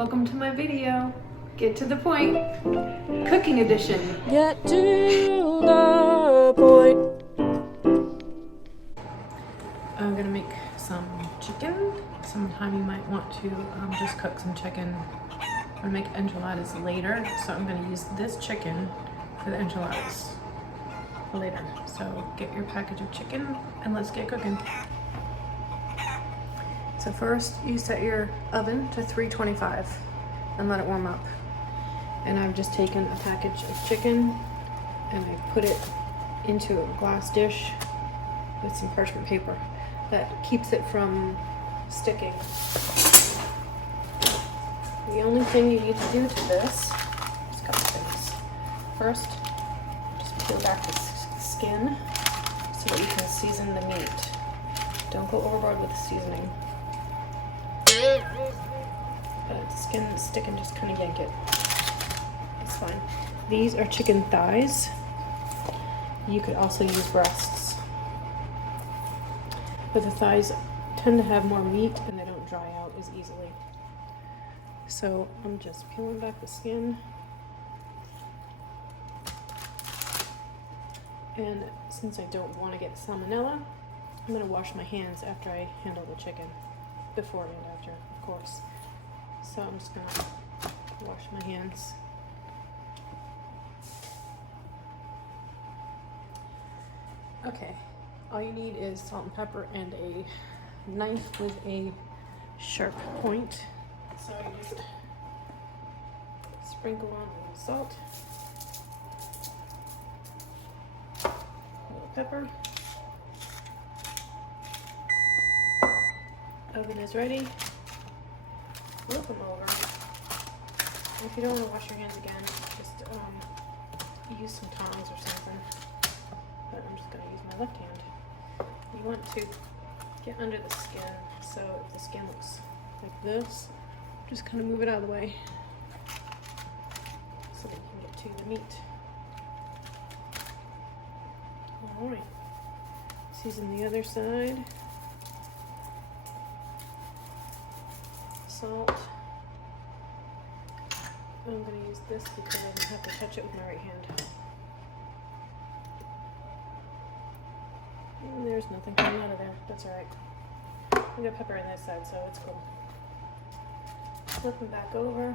Welcome to my video. Get to the point. Cooking edition. Get to the point. I'm gonna make some chicken. Sometime you might want to just cook some chicken. I'm gonna make enchiladas later, so I'm gonna use this chicken for the enchiladas for later. So get your package of chicken and let's get cooking. So first you set your oven to 325 and let it warm up. And I've just taken a package of chicken and I put it into a glass dish with some parchment paper that keeps it from sticking. The only thing you need to do to this is a couple things. First, just peel back the skin so that you can season the meat. Don't go overboard with the seasoning. The skin is sticking, just kind of yank it. It's fine. These are chicken thighs. You could also use breasts. But the thighs tend to have more meat and they don't dry out as easily. So I'm just peeling back the skin. And since I don't want to get salmonella, I'm going to wash my hands after I handle the chicken. Before and after, of course. So I'm just going to wash my hands. Okay, all you need is salt and pepper and a knife with a sharp point. So you just sprinkle on a little salt, a little pepper. Oven is ready. Flip them over. If you don't want to wash your hands again, just use some tongs or something. But I'm just going to use my left hand. You want to get under the skin, so if the skin looks like this, just kind of move it out of the way so that you can get to the meat. Alright, season the other side. Salt. I'm going to use this because I don't have to touch it with my right hand. And there's nothing coming out of there. That's alright. I got pepper on this side, so it's cool. Flip them back over.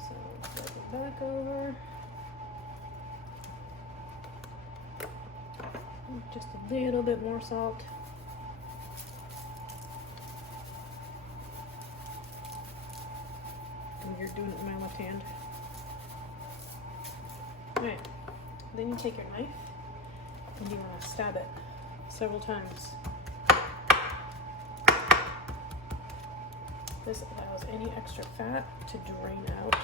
So flip it back over. Just a little bit more salt. You're doing it with my left hand. Alright, then you take your knife and you want to stab it several times. This allows any extra fat to drain out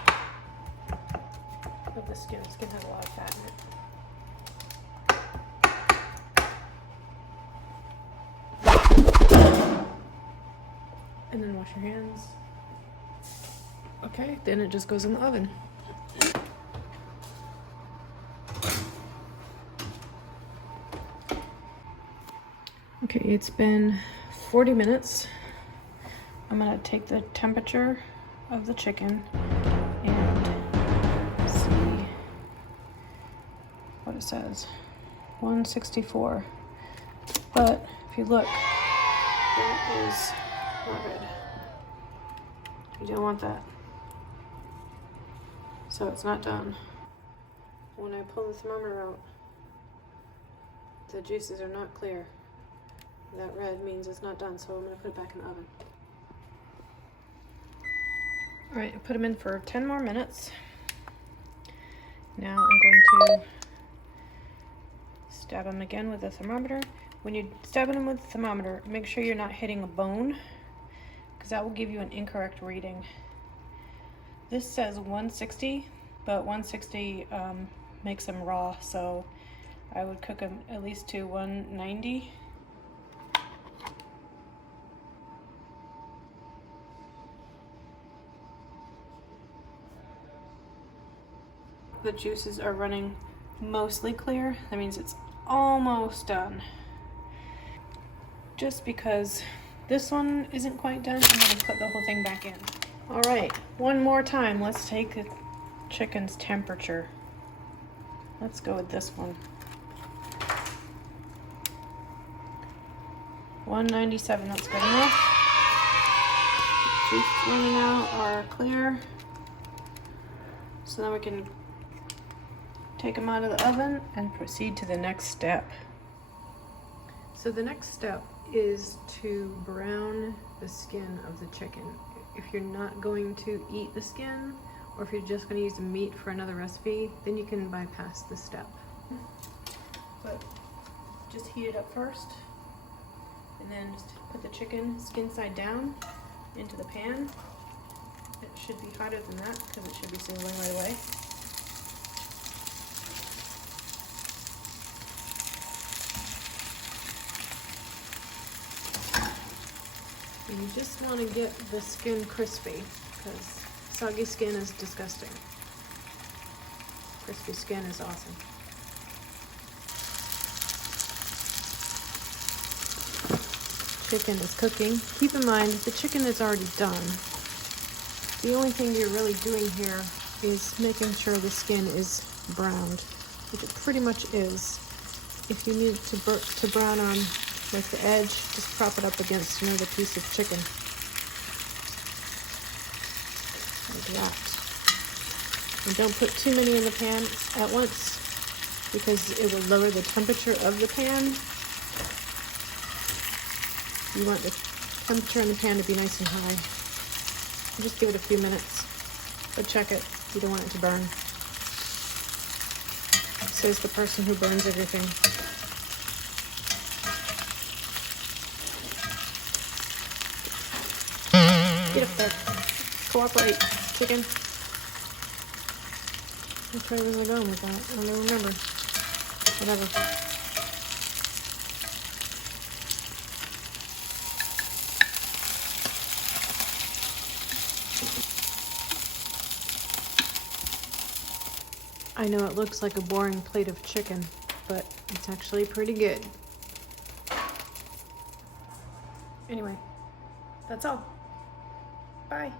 of the skin. The skin has a lot of fat in it. And then wash your hands. Okay, then it just goes in the oven. Okay, it's been 40 minutes. I'm gonna take the temperature of the chicken and see what it says. 164. But if you look, that is not good. You don't want that. So it's not done. When I pull the thermometer out, the juices are not clear. That red means it's not done, so I'm gonna put it back in the oven. All right, I put them in for 10 more minutes. Now I'm going to stab them again with the thermometer. When you're stabbing them with the thermometer, make sure you're not hitting a bone, because that will give you an incorrect reading. This says 160, but 160 makes them raw, so I would cook them at least to 190. The juices are running mostly clear. That means it's almost done. Just because This one isn't quite done. I'm gonna put the whole thing back in. All right, one more time. Let's take the chicken's temperature. Let's go with this one. 197, that's good enough. Sheets running out are clear. So then we can take them out of the oven and proceed to the next step. So the next step is to brown the skin of the chicken. If you're not going to eat the skin, or if you're just going to use the meat for another recipe, then you can bypass this step. But just heat it up first, and then just put the chicken skin side down into the pan. It should be hotter than that because it should be sizzling right away. And you just want to get the skin crispy because soggy skin is disgusting. Crispy skin is awesome. Chicken is cooking. Keep in mind, the chicken is already done. The only thing you're really doing here is making sure the skin is browned, which it pretty much is. If you need to brown on like the edge, just prop it up against another piece of chicken. Like that. And don't put too many in the pan at once because it will lower the temperature of the pan. You want the temperature in the pan to be nice and high. Just give it a few minutes, but check it. You don't want it to burn. Says the person who burns everything. Get up there. Cooperate, chicken. Which way was I going with that? I don't remember. Whatever. I know it looks like a boring plate of chicken, but it's actually pretty good. Anyway, that's all. Bye.